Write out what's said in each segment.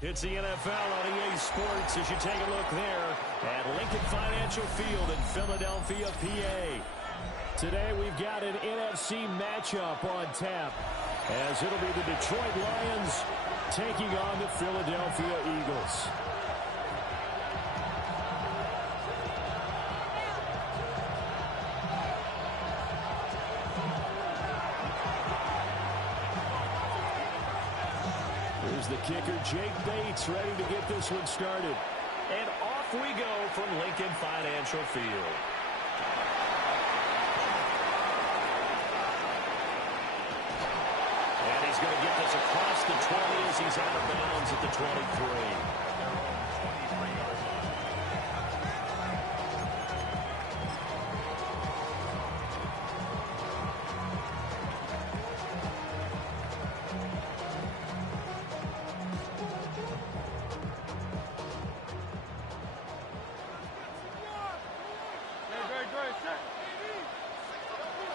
It's the NFL on EA Sports as you take a look there at Lincoln Financial Field in Philadelphia, PA. Today we've got an NFC matchup on tap as it'll be the Detroit Lions taking on the Philadelphia Eagles. Here's the kicker, Jake Bates, ready to get this one started. And off we go from Lincoln Financial Field. And he's going to get this across the 20 as he's out of bounds at the 23.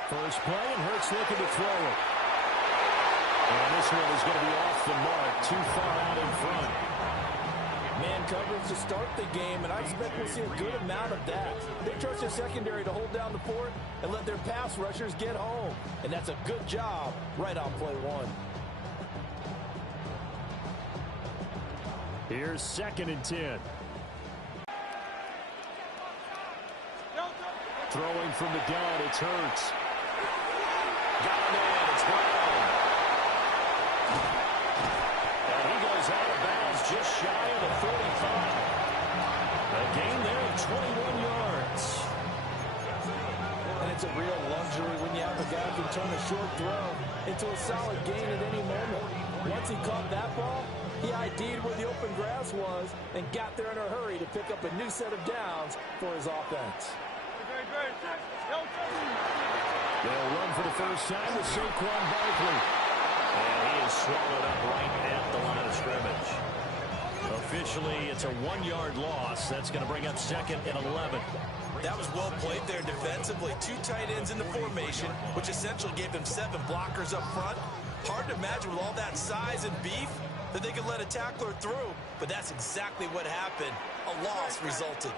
First play, and Hurts looking to throw it. And this one is going to be off the mark, too far out in front. Man coverage to start the game, and I expect we'll see a good amount of that. They trust their secondary to hold down the fort and let their pass rushers get home. And that's a good job right on play one. Here's 2nd and 10. Throwing from the gun, it's Hurts. Got a man, it's Brown. And he goes out of bounds just shy of the 45. A gain there of 21 yards. And it's a real luxury when you have a guy who can turn a short throw into a solid gain at any moment. Once he caught that ball, he ID'd where the open grass was and got there in a hurry to pick up a new set of downs for his offense. They'll run for the first time with Saquon Barkley. And he is swallowed up right at the line of scrimmage. Officially, it's a 1-yard loss. That's going to bring up 2nd and 11. That was well played there defensively. 2 tight ends in the formation, which essentially gave them 7 blockers up front. Hard to imagine with all that size and beef that they could let a tackler through. But that's exactly what happened. A loss resulted.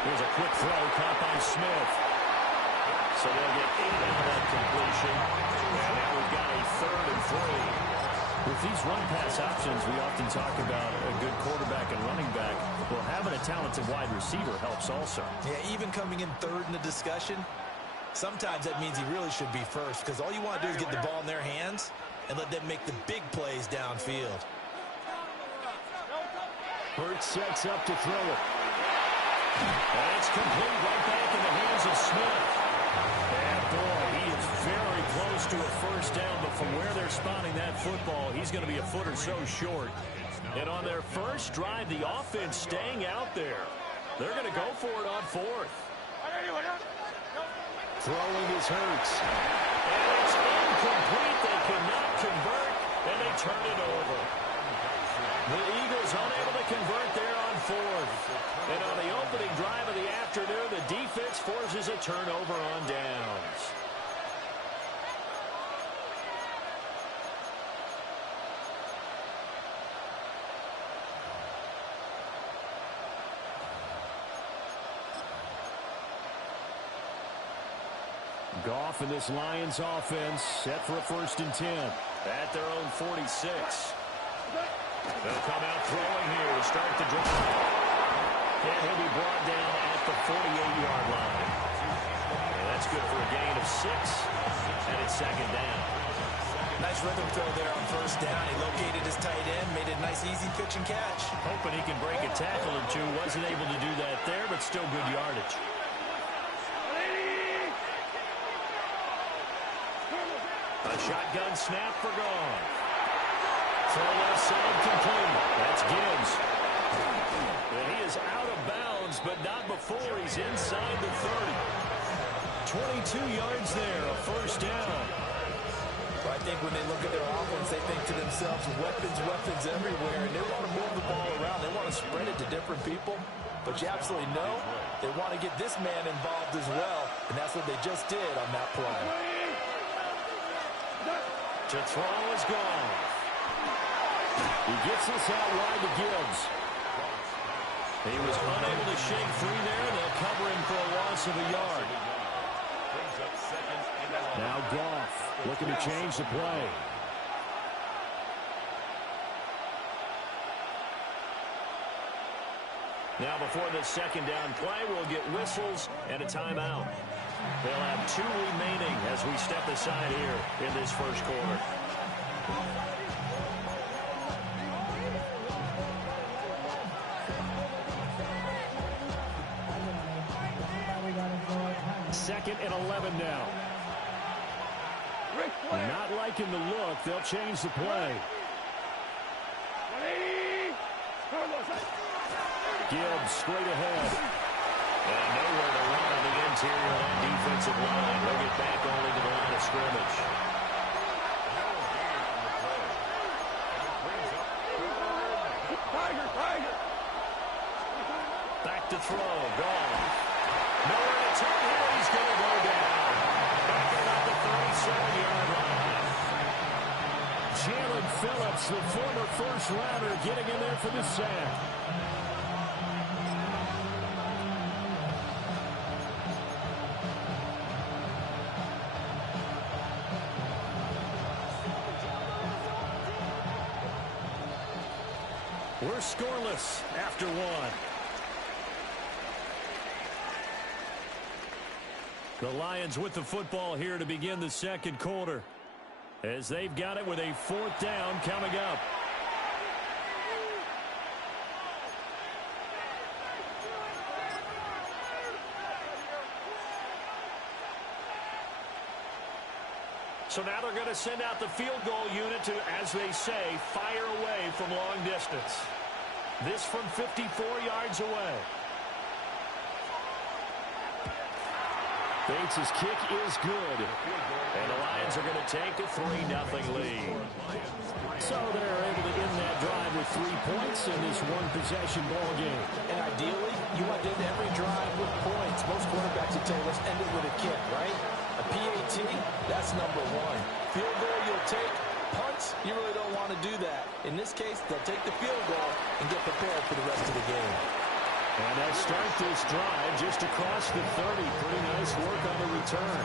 Here's a quick throw caught by Smith. So they'll get 8 out of that completion. And now we've got a 3rd and 3. With these run-pass options, we often talk about a good quarterback and running back. Well, having a talented wide receiver helps also. Yeah, even coming in 3rd in the discussion, sometimes that means he really should be first because all you want to do is get the ball in their hands and let them make the big plays downfield. Hurts sets up to throw it. And it's complete right back in the hands of Smith. And boy, he is very close to a first down, but from where they're spotting that football, he's going to be a foot or so short. And on their first drive, the offense staying out there. They're going to go for it on 4th. Throwing is Hurts. And it's incomplete. They cannot convert, and they turn it over. The Eagles unable to convert there on 4th. And on the opening drive of the afternoon, the defense forces a turnover on downs. Goff and this Lions offense set for a 1st and 10 at their own 46. They'll come out throwing here to start the drive. And he'll be brought down at the 48-yard line. And that's good for a gain of 6. And it's 2nd down. Nice rhythm throw there on 1st down. He located his tight end, made it a nice, easy pitch and catch. Hoping he can break a tackle or two. Wasn't able to do that there, but still good yardage. A shotgun snap for Goff. Throw left side complete. That's Gibbs. And he is out of bounds, but not before he's inside the 30. 22 yards there, a 1st down. Well, I think when they look at their offense, they think to themselves, weapons, weapons everywhere, and they want to move the ball around. They want to spread it to different people. But you absolutely know they want to get this man involved as well, and that's what they just did on that play. To throw is gone. He gets this out wide to Gibbs. He was unable to shake free there. They'll cover him for a loss of a yard. Now Goff looking to change the play. Now before the second down play, we'll get whistles and a timeout. They'll have 2 remaining as we step aside here in this first quarter. Second and 11 now. Not liking the look. They'll change the play. Gibbs straight ahead. And nowhere to run on the interior of that defensive line. They'll get back only to the line of scrimmage. Back to throw. Goff. Nowhere to turn here. He's going to go down. Back about the 37-yard line. Jalen Phillips, the former first-rounder, getting in there for the sack. We're scoreless after 1. The Lions with the football here to begin the second quarter, as they've got it with a 4th down coming up. So now they're going to send out the field goal unit to, as they say, fire away from long distance. This from 54 yards away. Bates' kick is good. And the Lions are going to take a 3-0 lead. So they're able to end that drive with 3 points in this one-possession ball game. And ideally, you want to end every drive with points. Most quarterbacks would tell you, let's end it with a kick, right? A PAT, that's number 1. Field goal you'll take. Punts, you really don't want to do that. In this case, they'll take the field goal and get prepared for the rest of the game. And they'll start this drive just across the 30. Pretty nice work on the return.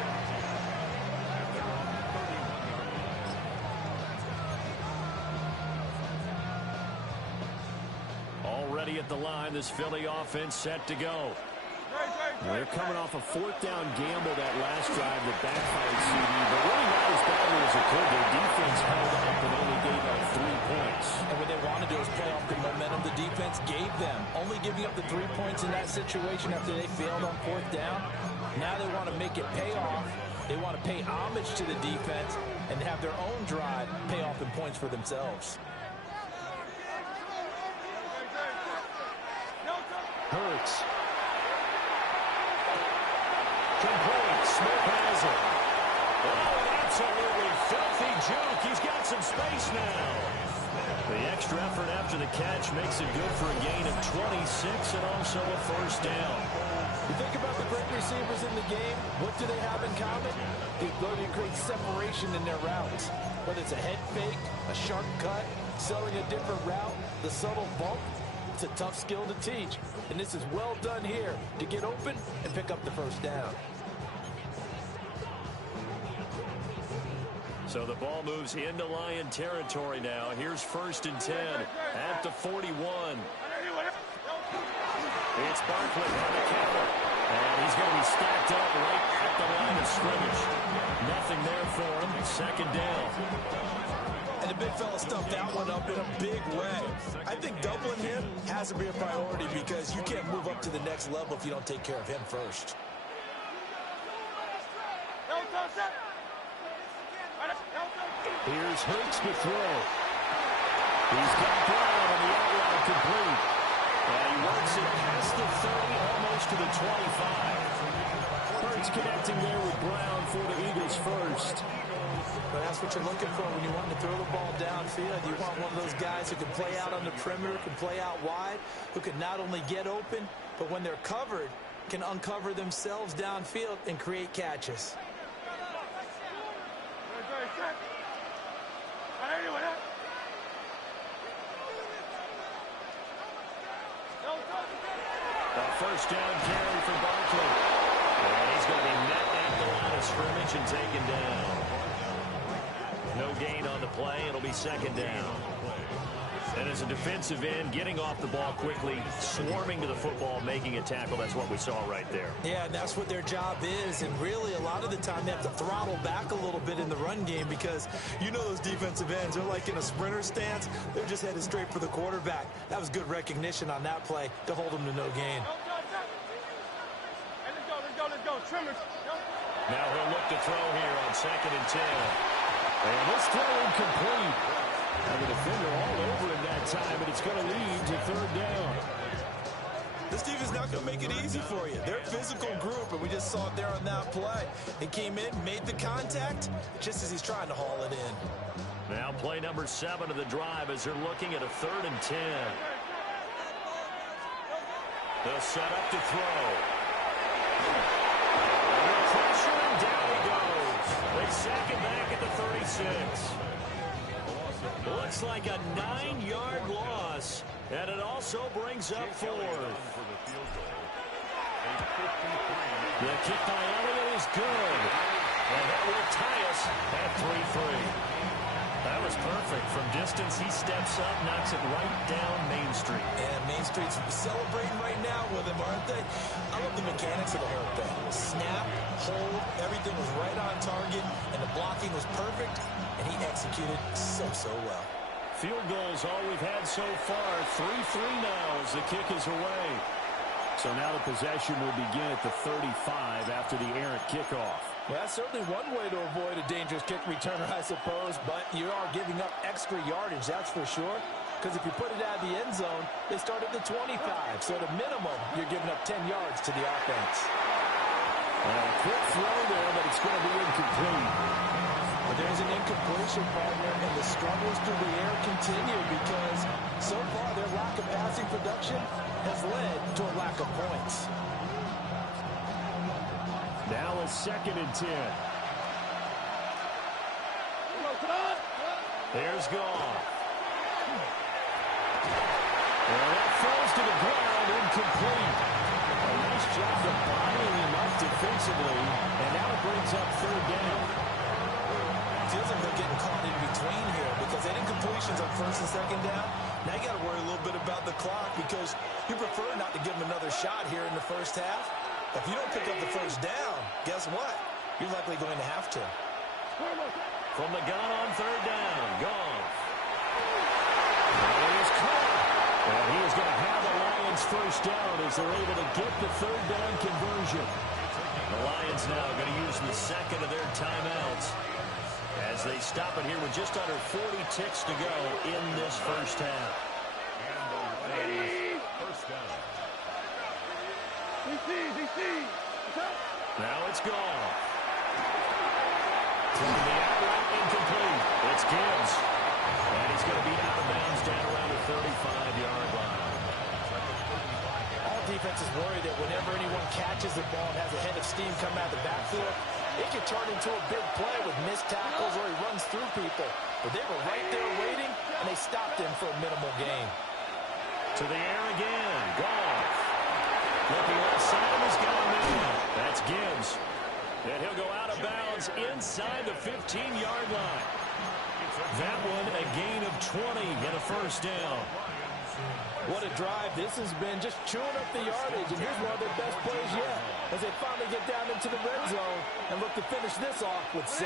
Already at the line, this Philly offense set to go. They're coming off a 4th down gamble that last drive that backfired CD, but really not as badly as it could. Their defense held up and only gave up 3 points. And what they wanted to do is play off the momentum the defense gave them. Only giving up the 3 points in that situation after they failed on 4th down. Now they want to make it pay off. They want to pay homage to the defense and have their own drive pay off in points for themselves. Hurts. Complete. Smith has it. Oh, an absolutely filthy juke. He's got some space now. The extra effort after the catch makes it good for a gain of 26 and also a 1st down. You think about the great receivers in the game, what do they have in common? The ability to create separation in their routes. Whether it's a head fake, a sharp cut, selling a different route, the subtle bump, it's a tough skill to teach. And this is well done here to get open and pick up the 1st down. So the ball moves into Lion territory now. Here's 1st and 10 at the 41. It's Barkley on the counter. And he's going to be stacked up right at the line of scrimmage. Nothing there for him. 2nd down. And the big fella stuffed that one up in a big way. I think doubling him has to be a priority because you can't move up to the next level if you don't take care of him first. Here's Hurts to throw. He's got Brown on the out route complete. And he works it past the 30, almost to the 25. Hurts connecting there with Brown for the Eagles first. But that's what you're looking for when you want to throw the ball downfield. You want one of those guys who can play out on the perimeter, can play out wide, who can not only get open, but when they're covered, can uncover themselves downfield and create catches. A first down carry for Barkley. And he's going to be met at the line of scrimmage and taken down. No gain on the play. It'll be second down. And as a defensive end, getting off the ball quickly, swarming to the football, making a tackle, that's what we saw right there. Yeah, and that's what their job is. And really, a lot of the time, they have to throttle back a little bit in the run game because you know those defensive ends, they're like in a sprinter stance. They're just headed straight for the quarterback. That was good recognition on that play to hold them to no gain. Let's go. Trimmers. Now he'll look to throw here on 2nd and 10. And this throw incomplete. And the defender all over him that time, and it's going to lead to 3rd down. This defense is not going to make it easy for you. They're a physical group, and we just saw it there on that play. He came in, made the contact, just as he's trying to haul it in. Now play number 7 of the drive as they're looking at a 3rd and 10. They'll set up to throw. Under pressure, and down he goes. They sack him back at the 36. Looks like a 9-yard loss, and it also brings up 4th. The kick by Elliott is good, and that will tie us at 3-3. That was perfect. From distance, he steps up, knocks it right down Main Street. And Main Street's celebrating right now with him, aren't they? I love the mechanics of the whole thing. Snap, hold, everything was right on target, and the blocking was perfect, and he executed so well. Field goals all we've had so far. 3-3 now as the kick is away. So now the possession will begin at the 35 after the errant kickoff. Well, that's certainly one way to avoid a dangerous kick returner, I suppose, but you are giving up extra yardage, that's for sure. Because if you put it out of the end zone, they start at the 25. So at a minimum, you're giving up 10 yards to the offense. A quick throw there, but it's going to be incomplete. But there's an incompletion, partner, and the struggles through the air continue because so far their lack of passing production has led to a lack of points. Now it's 2nd and 10. There's Goff. And that falls to the ground, incomplete. A nice job of bottling him up defensively, and now it brings up 3rd down. Feels like they're getting caught in between here because they had incompletions on 1st and 2nd down. Now you got to worry a little bit about the clock because you prefer not to give them another shot here in the first half. If you don't pick up the 1st down, guess what? You're likely going to have to. From the gun on 3rd down, Goff. And he is caught. And he is going to have the Lions 1st down as they're able to get the 3rd down conversion. The Lions now going to use the 2nd of their timeouts as they stop it here with just under 40 ticks to go in this first half. Now it's Goff. To the outright incomplete. It's Gibbs. And he's going to be out of bounds down around the 35-yard line. All defenses worry that whenever anyone catches the ball and has a head of steam come out of the backfield, it can turn into a big play with missed tackles or he runs through people. But they were right there waiting, and they stopped him for a minimal gain. To the air again. Goff. Looking left side, he's got him in. That's Gibbs. And he'll go out of bounds inside the 15-yard line. That one a gain of 20 and a 1st down. What a drive this has been, just chewing up the yardage. And here's one of their best plays yet as they finally get down into the red zone and look to finish this off with 6.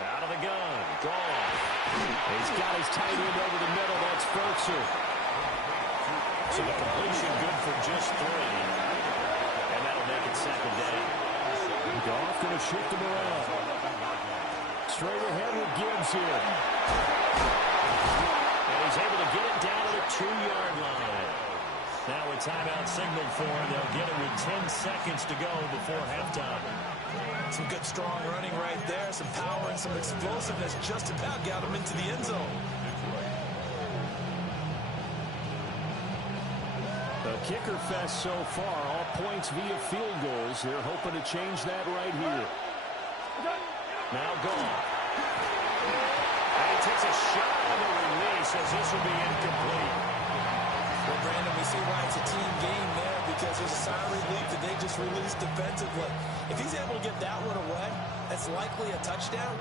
Out of the gun. Goff. He's got his tight end over the middle. That's Ferguson. So the completion good for just 3. And that'll make it 2nd down. Goff going to shift him around. Straight ahead with Gibbs here. And he's able to get it down to the 2-yard line. Now a timeout signal for him. They'll get it with 10 seconds to go before halftime. Some good strong running right there. Some power and some explosiveness just about got him into the end zone. The kicker fest so far, all points via field goals. They're hoping to change that right here. Now Goff. hits a shot on the release as this will be incomplete. Well, Brandon, we see why it's a team game there because there's a sign of relief that they just released defensively. If he's able to get that one away, that's likely a touchdown.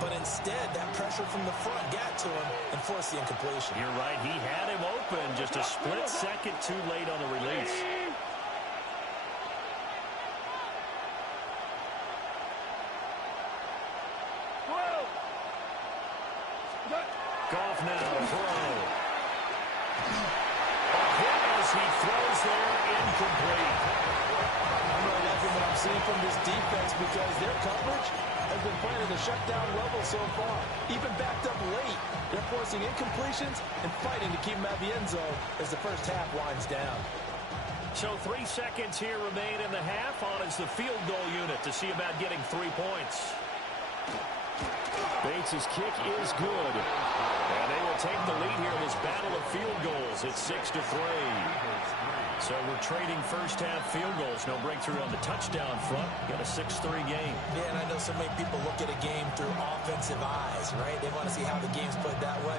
But instead, that pressure from the front got to him and forced the incompletion. You're right. He had him open, just a split second too late on the release. Goff now, throw. A hit as he throws there, incomplete. I'm really liking what I'm seeing from this defense because their coverage has been playing at a shutdown level so far. Even backed up late, they're forcing incompletions and fighting to keep them at the end zone as the first half winds down. So 3 seconds here remain in the half. On is the field goal unit to see about getting 3 points. Bates' kick is good. And they will take the lead here in this battle of field goals. It's 6-3. So we're trading first half field goals. No breakthrough on the touchdown front. Got a 6-3 game. Yeah, and I know so many people look at a game through offensive eyes, right? They want to see how the game's played that way.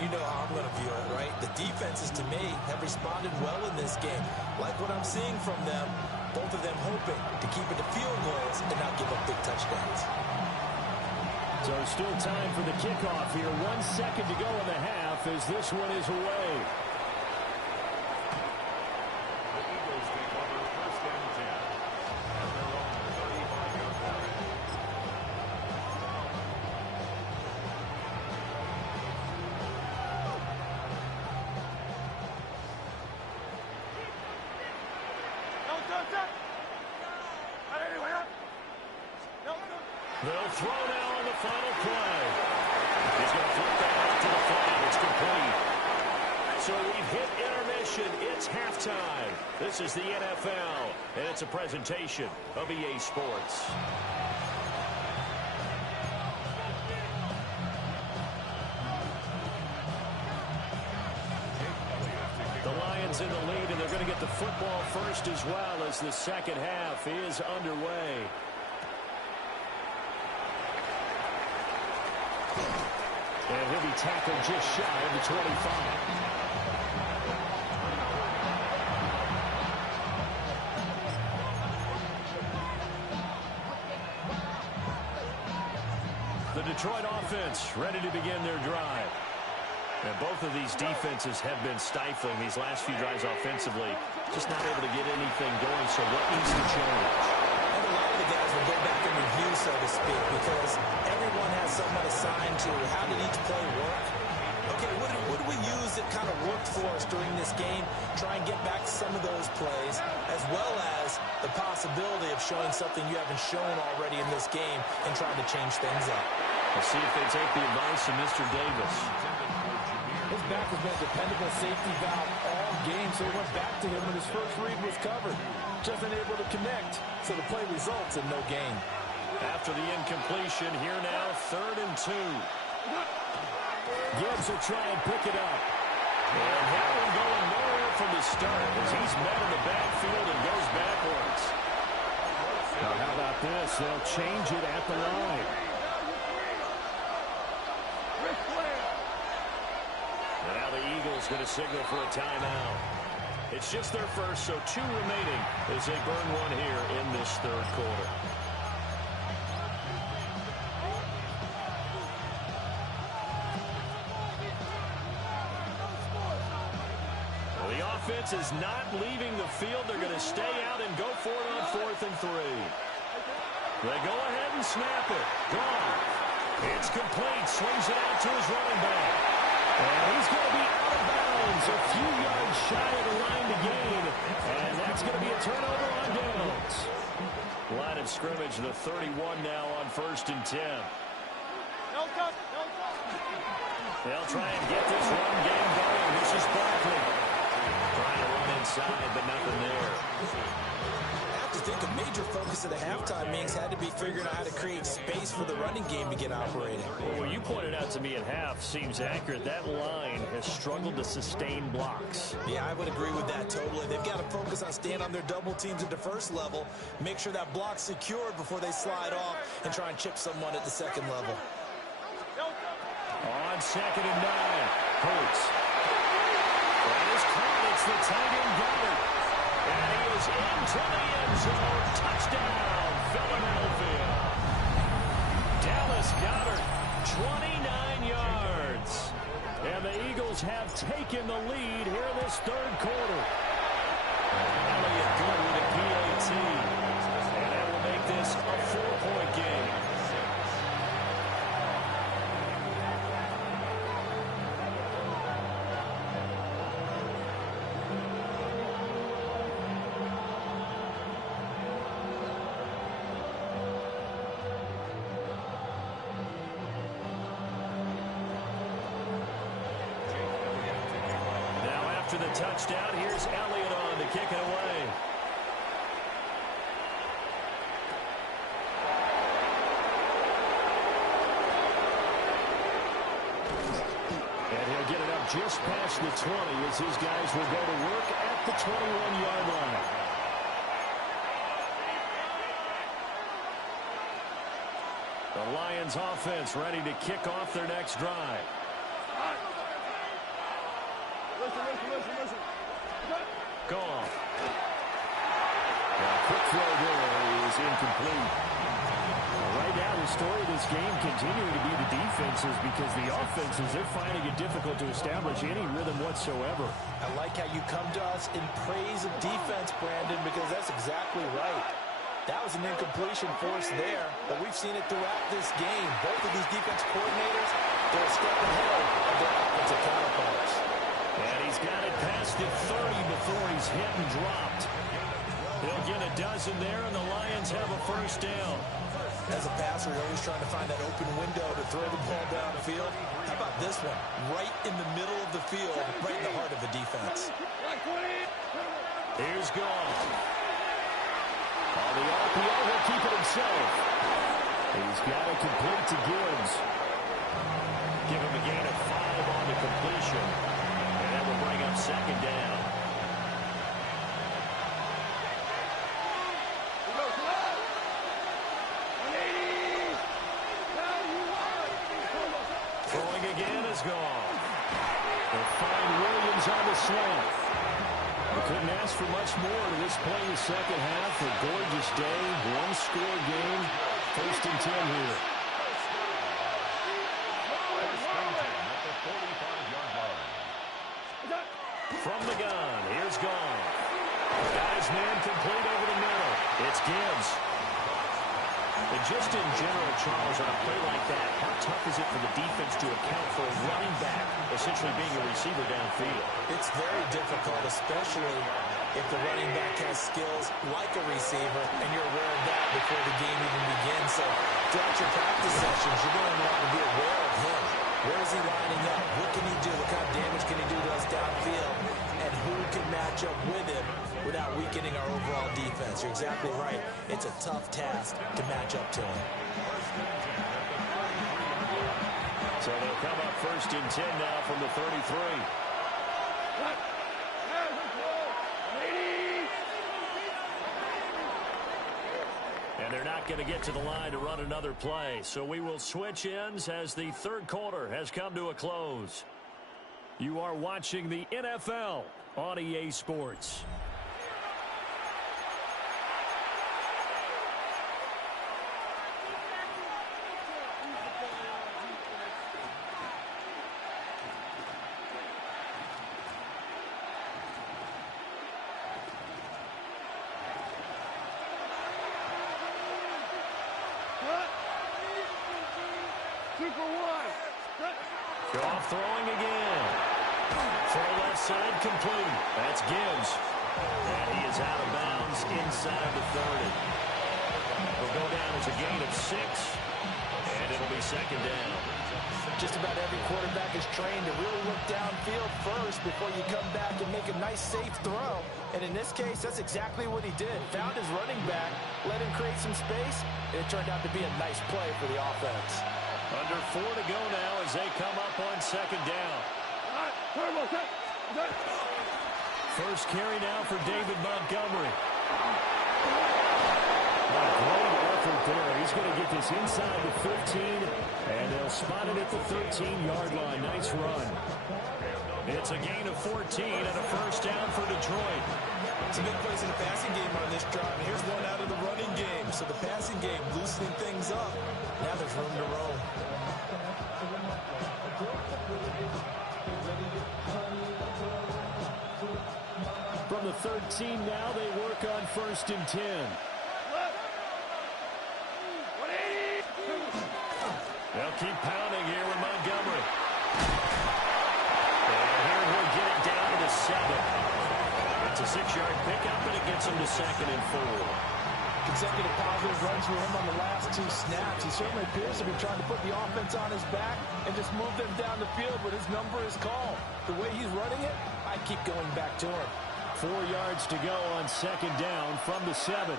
You know how I'm going to view it, right? The defenses, to me, have responded well in this game. Like what I'm seeing from them, both of them hoping to keep it to field goals and not give up big touchdowns. So still time for the kickoff here. 1 second to go in the half as this one is away. They'll throw now on the final play. He's going to flip that out to the flat. It's complete. So we've hit intermission. It's halftime. This is the NFL, and it's a presentation of EA Sports. The Lions in the lead, and they're going to get the football first as well as the second half is underway. And he'll be tackled just shy of the 25. The Detroit offense ready to begin their drive. And both of these defenses have been stifling these last few drives offensively. Just not able to get anything going, so what needs to change? And a lot of the guys will go back and review, so to speak, because everyone has someone assigned to how did each play work. Okay, what do we use that kind of worked for us during this game? Try and get back some of those plays, as well as the possibility of showing something you haven't shown already in this game and trying to change things up. Let's see if they take the advice of Mr. Davis. His back has been a dependable safety valve all game, so he went back to him when his first read was covered. Just unable to connect, so the play results in no gain. After the incompletion, here now, 3rd and 2. Gibbs will try and pick it up. And that one going nowhere from the start as he's met in the backfield and goes backwards. Now how about this? They'll change it at the line. And now the Eagles going to signal for a timeout. It's just their first, so 2 remaining as they burn one here in this 3rd quarter. The offense is not leaving the field. They're going to stay out and go for it on 4th and 3. They go ahead and snap it. Goff. It's complete. Swings it out to his running back. And he's going to be out of bounds. A few yards shy of the line to gain. And that's going to be a turnover on downs. Line of scrimmage, the 31 now on 1st and 10. They'll try and get this run game going. This is Barkley. Trying to run inside, but nothing there. I have to think a major focus of the halftime meetings had to be figuring out how to create space for the running game to get operating. Well, what you pointed out to me at half seems accurate. That line has struggled to sustain blocks. Yeah, I would agree with that totally. They've got to focus on staying on their double teams at the first level, make sure that block's secured before they slide off and try and chip someone at the second level. On 2nd and 9, Hurts. That is caught. It's the tight end Goddard. And he is into the end zone. Touchdown, Philadelphia. Dallas Goedert, 29 yards. And the Eagles have taken the lead here this third quarter. Elliott good with a PAT. And that will make this a 4-point game. After the touchdown, here's Elliott on to kick it away. And he'll get it up just past the 20 as his guys will go to work at the 21-yard line. The Lions offense ready to kick off their next drive. Gone. A quick throw there is incomplete. Right now, the story of this game continuing to be the defenses because the offenses, they're finding it difficult to establish any rhythm whatsoever. I like how you come to us in praise of defense, Brandon, because that's exactly right. That was an incompletion force there, but we've seen it throughout this game. Both of these defense coordinators, they're a step ahead of their offensive counterparts. And he's got it past the 30 before he's hit and dropped. He'll get a dozen there, and the Lions have a first down. As a passer, you're always trying to find that open window to throw the ball downfield. How about this one? Right in the middle of the field, right in the heart of the defense. Here's Goff. On the RPO, he'll keep it himself. He's got it complete to Gibbs. Give him a gain of 5 on the completion. And that will bring up second down. Throwing again is gone. They'll find Williams on the slant. We couldn't ask for much more to this play in the second half. A gorgeous day, one-score game. First and 10 here. From the gun, here's Goff. Got his man complete over the middle. It's Gibbs. And just in general, Charles, on a play like that, how tough is it for the defense to account for a running back essentially being a receiver downfield? It's very difficult, especially if the running back has skills like a receiver, and you're aware of that before the game even begins. So throughout your practice sessions, you're going to want to be aware of him. Where is he lining up? What can he do? What kind of damage can he do to us downfield? And who can match up with him without weakening our overall defense? You're exactly right. It's a tough task to match up to him. So they'll come up first and 10 now from the 33. And they're not going to get to the line to run another play. So we will switch ends as the third quarter has come to a close. You are watching the NFL on EA Sports. Goff throwing again. Throw left side complete. That's Gibbs. And he is out of bounds inside the 30. Will go down as a gain of 6. And it'll be second down. Just about every quarterback is trained to really look downfield first before you come back and make a nice, safe throw. And in this case, that's exactly what he did. Found his running back, let him create some space, and it turned out to be a nice play for the offense. Under 4 to go now as they come up on second down. First carry now for David Montgomery. What a great effort there. He's going to get this inside the 15, and they'll spot it at the 13-yard line. Nice run. It's a gain of 14 and a first down for Detroit. Some big plays in the passing game on this drive. And here's one out of the running game. So the passing game loosening things up. Now there's room to roam. From the 13 now, they work on 1st and 10. They'll keep pounding here with Montgomery. And here we'll get it down to the 7. It's a 6-yard pickup, and it gets him to 2nd and 4. Consecutive positive runs for him on the last 2 snaps. He certainly appears to be trying to put the offense on his back and just move them down the field, but his number is called. The way he's running it, I keep going back to him. 4 yards to go on 2nd down from the 7.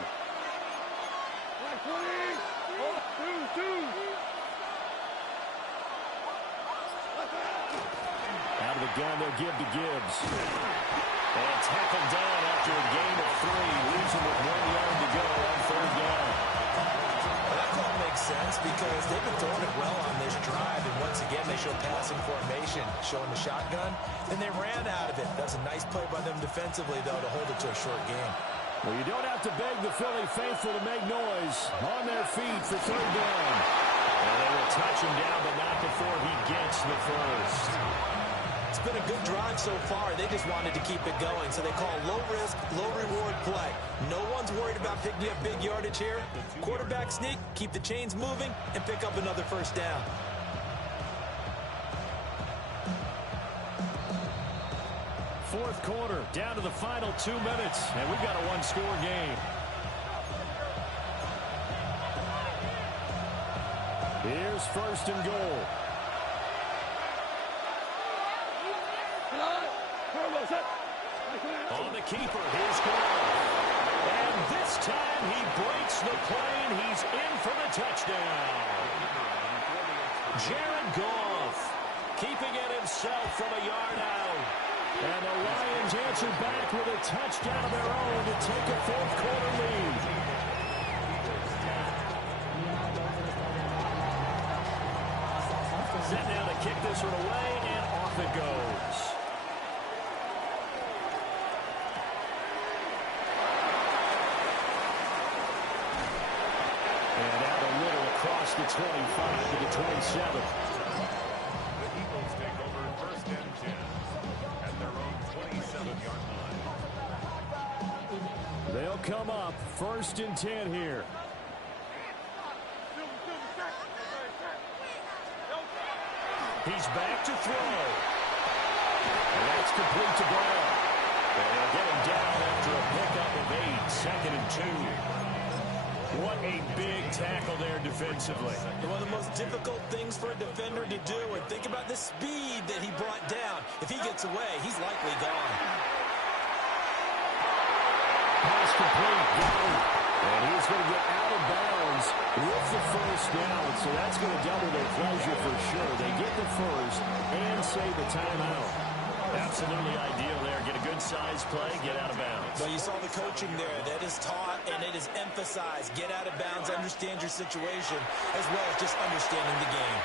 Out of the gun, they'll give to Gibbs. And tackled down after a gain of 3. Leaves him with 1 yard to go on 3rd down. Well, that call makes sense because they've been throwing it well on this drive. And once again, they show passing formation, showing the shotgun. And they ran out of it. That's a nice play by them defensively, though, to hold it to a short game. Well, you don't have to beg the Philly faithful to make noise. On their feet for 3rd down. And they will touch him down, but not before he gets the first. It's been a good drive so far. They just wanted to keep it going, so they call low-risk, low-reward play. No one's worried about picking up big yardage here. Quarterback sneak, keep the chains moving, and pick up another first down. Fourth quarter, down to the final 2 minutes, and we've got a one-score game. Here's 1st and goal. On the keeper, here's Goff. And this time he breaks the plane. He's in for the touchdown. Jared Goff keeping it himself from a yard out. And the Lions answer back with a touchdown of their own to take a fourth quarter lead. Set now to kick this one away, and off it goes. And out a little across the 25 to the 27. The Eagles take over 1st and 10 at their own 27-yard line. They'll come up 1st and 10 here. He's back to throw. And that's complete to Brown. And they'll get him down after a pickup of 8, 2nd and 2. What a big tackle there defensively. One of the most difficult things for a defender to do. And think about the speed that he brought down. If he gets away, he's likely gone. Pass complete. Got him. And he's going to get out of bounds with the first down. So that's going to double their pleasure for sure. They get the first and save the timeout. Absolutely ideal there. Get a good size play, get out of bounds. Well, you saw the coaching there. That is taught and it is emphasized. Get out of bounds, understand your situation, as well as just understanding the game.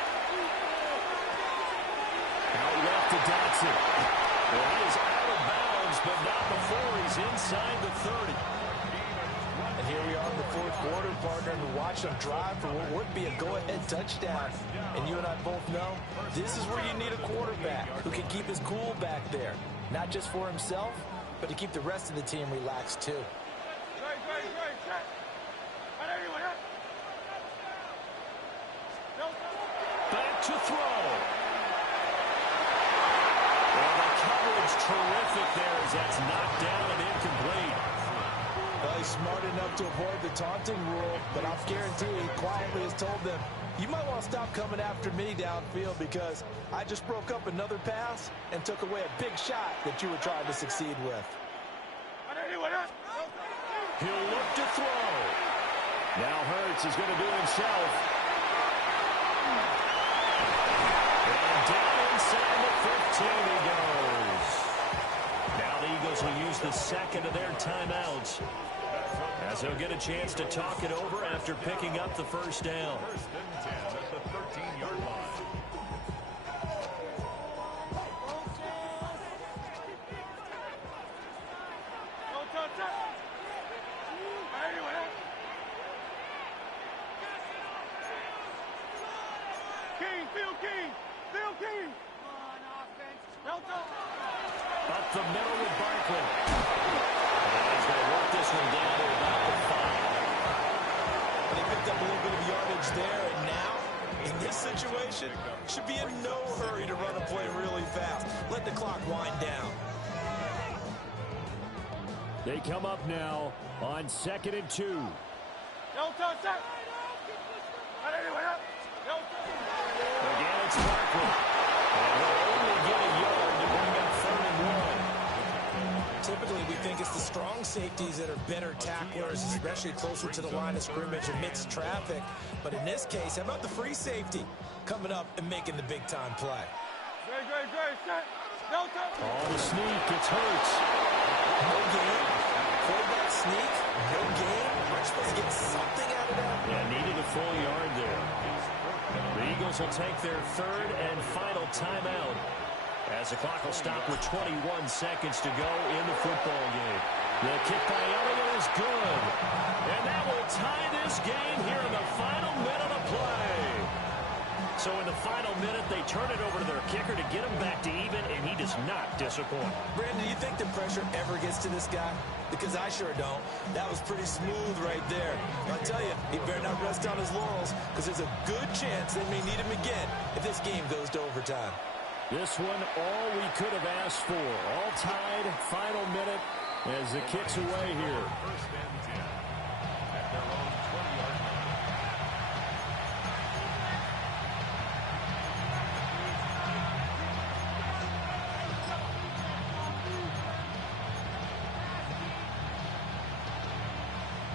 Out left to Dotson. Well, he is out of bounds, but not before he's inside the 30. And here we are in the fourth quarter, partner, and watch them drive for what would be a go-ahead touchdown. And you and I both know this is where you need a quarterback who can keep his cool back there. Not just for himself, but to keep the rest of the team relaxed too. Back to throw. Well, the coverage terrific there as that's knocked down and incomplete. Well, he's smart enough to avoid the taunting rule, but I'll guarantee he quietly has told them, you might want to stop coming after me downfield because I just broke up another pass and took away a big shot that you were trying to succeed with. He'll look to throw. Now Hurts is going to do it himself. And down inside the 15 he goes. Now the Eagles will use the second of their timeouts As he'll get a chance to talk it over after picking up the first down. First and 10 at the 13-yard line. Up the middle with Barkley. And he's going to work this one down to about the 5. They picked up a little bit of yardage there, and now, in this situation, should be in no hurry to run a play really fast. Let the clock wind down. They come up now on 2nd and 2. Again, it's Barkley. And they'll only get a yard to bring up 3rd and 1. Typically, we think it's the strong safeties that are better tacklers, especially closer to the line of scrimmage amidst traffic. But in this case, how about the free safety coming up and making the big-time play? All the sneak, it's Hurts. No gain. Fullback sneak, no gain. We're supposed to get something out of that. Yeah, needed a full yard there. The Eagles will take their 3rd and final timeout as the clock will stop with 21 seconds to go in the football game. The kick by Elliott is good. And that will tie this game here in the final minute of play. So in the final minute, they turn it over to their kicker to get him back to even, and he does not disappoint. Brandon, do you think the pressure ever gets to this guy? Because I sure don't. That was pretty smooth right there. I'll tell you, he better not rest on his laurels, because there's a good chance they may need him again if this game goes to overtime. This one, all we could have asked for. All tied, final minute, as the kick's away here. First and 10 at their own 20-yard line.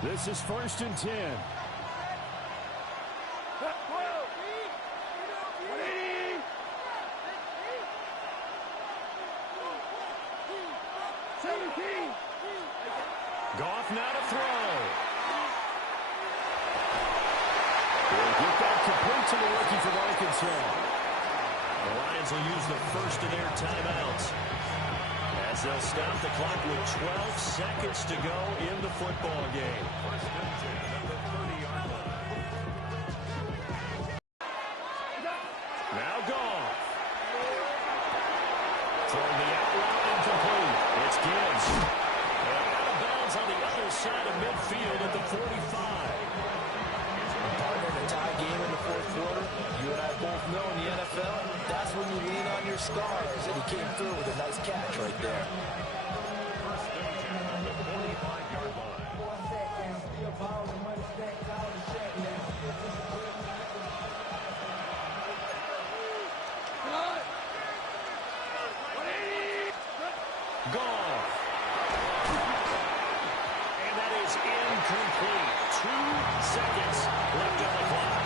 This is 1st and 10. Goff now to throw. They'll get that complete to the rookie from Arkansas. The Lions will use the first of their timeouts as they'll stop the clock with 12 seconds to go in the football game. First and 10 at the 30-yard line. Now Goff. Throwing the out route incomplete. It's Gibbs. And out of bounds on the other side of midfield at the 45. Partner in a tie game in the fourth quarter. You and I both know in the NFL, that's when you lean on your stars, and he came through with a nice catch right there. First and 10 at the 45-yard line. Goff. And that is incomplete. 2 seconds left on the clock.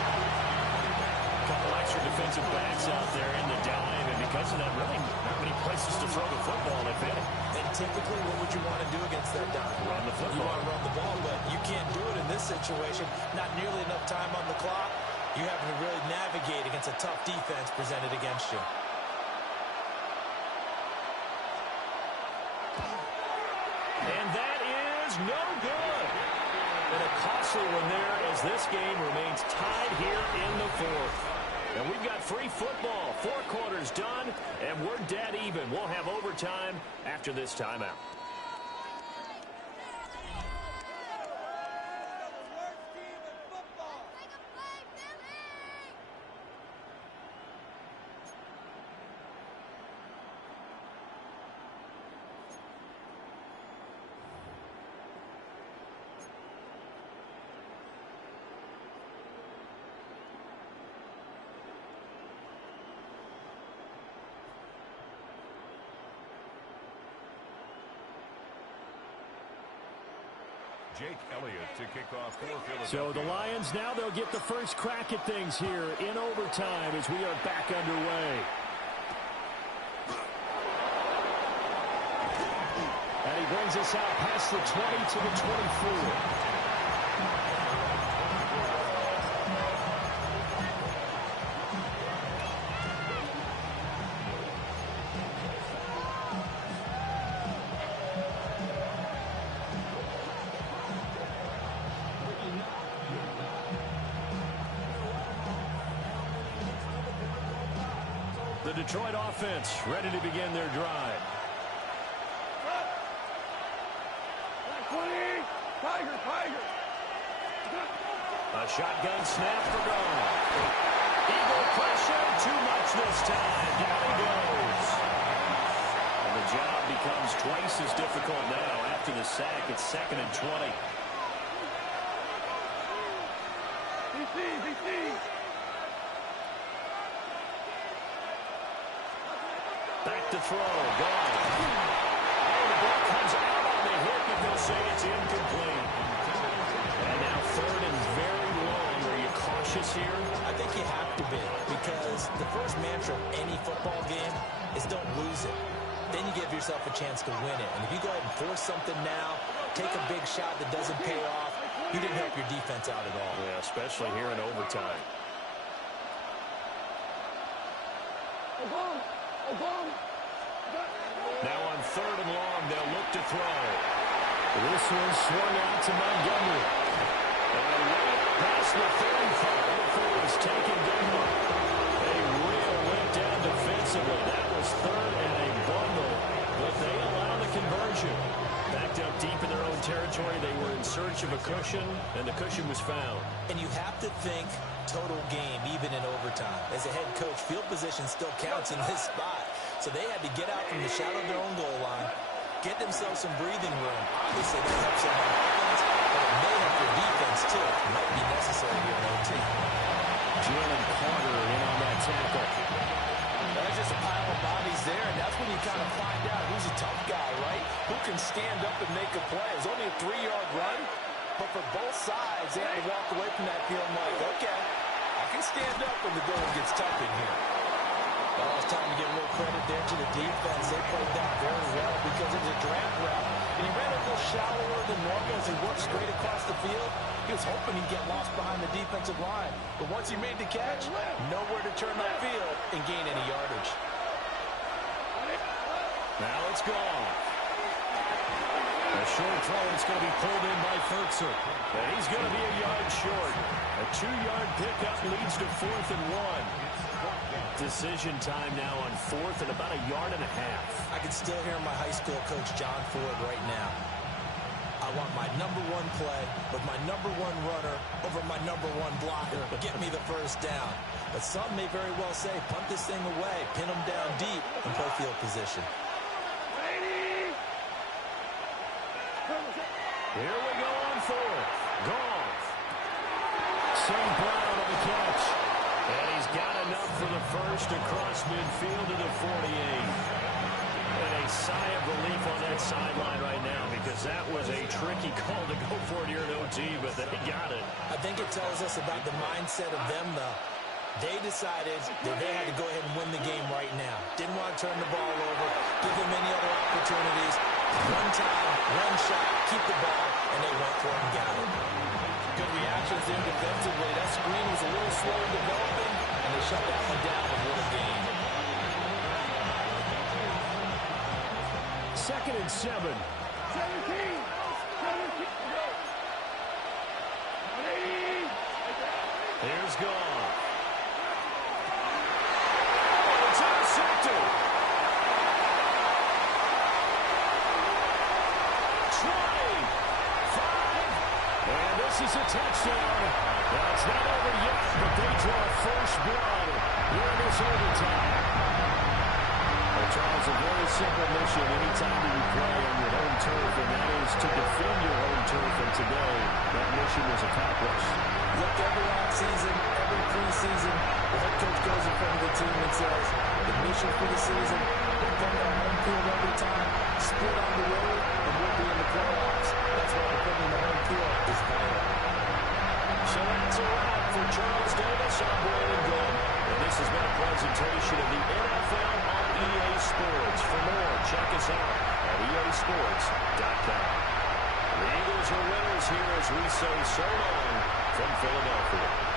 A couple extra defensive backs out there in the dime, and because of that, really not many places to throw the football, if any. And typically, what would you want to do against that dime? Run the football. You want to run the ball, but you can't do it in this situation. Not nearly enough time on the clock. You have to really navigate against a tough defense presented against you. And that is no good. And a costly one there as this game remains tied here in the 4th. And we've got free football. 4 quarters done, and we're dead even. We'll have overtime after this timeout. Jake Elliott to kick off for Philadelphia. So the Lions now, they'll get the first crack at things here in overtime as we are back underway. And he brings us out past the 20 to the 24. The Detroit offense ready to begin their drive. A shotgun snap for Goff. Eagle pressure, too much this time. Down he goes. And the job becomes twice as difficult now after the sack. It's 2nd and 20. Back to throw. Goff. And the ball comes out on the hit, but they'll say it's incomplete. And now 3rd and very long. Are you cautious here? I think you have to be, because the first mantra of any football game is don't lose it. Then you give yourself a chance to win it. And if you go ahead and force something now, take a big shot that doesn't pay off, you didn't help your defense out at all. Yeah, especially here in overtime. Now on 3rd and long, they'll look to throw. This one swung out to Montgomery. And way past the 35 before it was taken down. A real letdown defensively. That was 3rd and a bundle, but they allow the conversion. Backed up deep in their own territory. They were in search of a cushion, and the cushion was found. And you have to think total game, even in overtime. As a head coach, field position still counts in this spot. So they had to get out from the shadow of their own goal line, get themselves some breathing room. Obviously, that helps them on offense, but it may help their defense, too. It might be necessary here in OT. Jalen Carter in on that tackle. There's just a pile of bodies there, and that's when you kind of find out who's a tough guy, right? Who can stand up and make a play. It was only a 3-yard run, but for both sides, they had to walk away from that field like, okay, I can stand up when the going gets tough in here. Well, it's time to give a little credit there to the defense. They played that very well because it was a draft route. And he ran a little shallower than normal as he worked straight across the field. He was hoping he'd get lost behind the defensive line. But once he made the catch, nowhere to turn that field and gain any yardage. Now it's gone. A short throw. It's going to be pulled in by Furtzer. And he's going to be a yard short. A 2-yard pickup leads to 4th and 1. Decision time now on 4th and about 1.5 yards. I can still hear my high school coach, John Ford, right now. I want my number 1 play with my number 1 runner over my number 1 blocker. Get me the first down. But some may very well say, punt this thing away, pin them down deep, and play field position. Here we go on 4th. Goff. St. Brown on the catch. And he's got enough for the first across midfield to the 48. And a sigh of relief on that sideline right now because that was a tricky call to go for it here in OT, but they got it. I think it tells us about the mindset of them, though. They decided that they had to go ahead and win the game right now. Didn't want to turn the ball over, give them any other opportunities. One time, one shot, keep the ball, and they went for it and got it. Good reactions there defensively. That screen was a little slow in developing, and they shut that one down with a little gain. 2nd and 7. 17. Here's Goff. It's intercepted. And this is a touchdown. Now, it's not over yet, but they draw first blood here in this overtime. Well, Charles, a very simple mission anytime that you play on your home turf, and that is to defend your home turf. And today, that mission was accomplished. Look, every offseason, every preseason, the head coach goes in front of the team and says, the mission for the season, defend our home field every time, split on the road, and we'll be in the playoffs. That's why defending the home field is vital. So that's a wrap for Charles Davis. I'm Brandon Gould. And this has been a presentation of the NFL on EA Sports. For more, check us out at EA SportsCenter.com. The Eagles are winners here as we say so long from Philadelphia.